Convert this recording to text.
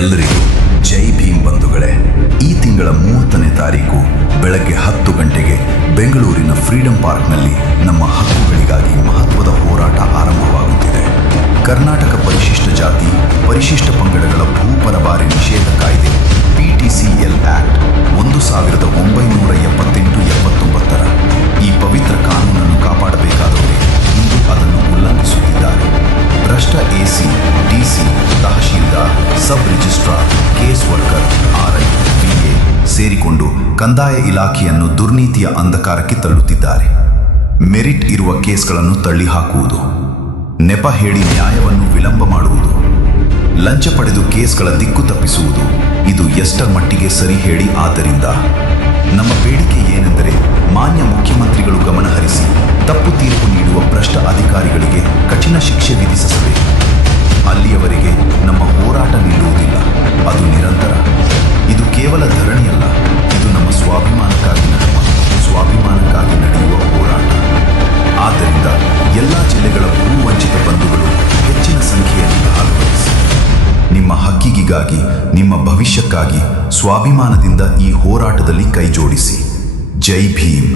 ಎಲ್ಲರಿಗೂ ಜೈ ಭೀಮ್ ಬಂಧುಗಳೇ. ಈ ತಿಂಗಳ 30ನೇ ತಾರೀಕು ಬೆಳಗ್ಗೆ 10 ಗಂಟೆಗೆ ಬೆಂಗಳೂರಿನ ಫ್ರೀಡಂ ಪಾರ್ಕ್ನಲ್ಲಿ ನಮ್ಮ ಹಕ್ಕುಗಳಿಗಾಗಿ ಮಹತ್ವದ ಹೋರಾಟ ಆರಂಭವಾಗುತ್ತಿದೆ. ಕರ್ನಾಟಕ ಪರಿಶಿಷ್ಟ ಜಾತಿ ಪರಿಶಿಷ್ಟ ಪಂಗಡಗಳ ಭೂ ಪರಭಾರೆ ನಿಷೇಧ ಕಾಯ್ದೆ PTCL ಆಕ್ಟ್ 1978-79ರ ಈ ಪವಿತ್ರ ಕಾನೂನನ್ನು ಕಾಪಾಡಬೇಕಾದವರೇ ಇಂದು ಅದನ್ನು ಉಲ್ಲಂಘಿಸುತ್ತಿದ್ದಾರೆ. ಭ್ರಷ್ಟ AC, DC, tahsildar, sub registrar, case worker, RI, VA ಸೇರಿಕೊಂಡು ಕಂದಾಯ ಇಲಾಖೆಯನ್ನು ದುರ್ನೀತಿಯ ಅಂಧಕಾರಕ್ಕೆ ತಳ್ಳುತ್ತಿದ್ದಾರೆ. ಮೆರಿಟ್ ಇರುವ ಕೇಸ್ಗಳನ್ನು ತಳ್ಳಿ ಹಾಕುವುದು, ನೆಪ ಹೇಳಿ ನ್ಯಾಯವನ್ನು ವಿಳಂಬ ಮಾಡುವುದು, ಲಂಚ ಪಡೆದು ಕೇಸ್ಗಳ ದಿಕ್ಕು ತಪ್ಪಿಸುವುದು, ಇದು ಎಷ್ಟರ ಮಟ್ಟಿಗೆ ಸರಿ ಹೇಳಿ? ಆದ್ದರಿಂದ ನಮ್ಮ ಬೇಡಿಕೆ ಏನೆಂದರೆ, ಮಾನ್ಯ ಮುಖ್ಯಮಂತ್ರಿಗಳು ಗಮನಹರಿಸಿ ತಪ್ಪು ತೀರ್ಪು ನೀಡುವ ಭ್ರಷ್ಟ ಅಧಿಕಾರಿಗಳಿಗೆ ಕಠಿಣ ಶಿಕ್ಷೆ ವಿಧಿಸಬೇಕು. ಅಲ್ಲಿಯವರೆಗೆ ನಮ್ಮ ಹೋರಾಟ ನಿಲ್ಲುವುದಿಲ್ಲ, ಅದು ನಿರಂತರ. ಇದು ಕೇವಲ ಧರಣಿಯಲ್ಲ, ಇದು ನಮ್ಮ ಸ್ವಾಭಿಮಾನಕ್ಕಾಗಿ ನಡೆಯುವ ಹೋರಾಟ. ಆದ್ದರಿಂದ ಎಲ್ಲ ಜಿಲ್ಲೆಗಳ ಭೂ ವಂಚಿತ ಬಂಧುಗಳು ಹೆಚ್ಚಿನ ಸಂಖ್ಯೆಯಲ್ಲಿ ಭಾಗವಹಿಸಿ ನಿಮ್ಮ ಹಕ್ಕಿಗಾಗಿ, ನಿಮ್ಮ ಭವಿಷ್ಯಕ್ಕಾಗಿ ಸ್ವಾಭಿಮಾನದಿಂದ ಈ ಹೋರಾಟದಲ್ಲಿ ಕೈಜೋಡಿಸಿ. ಜೈ ಭೀಮ್.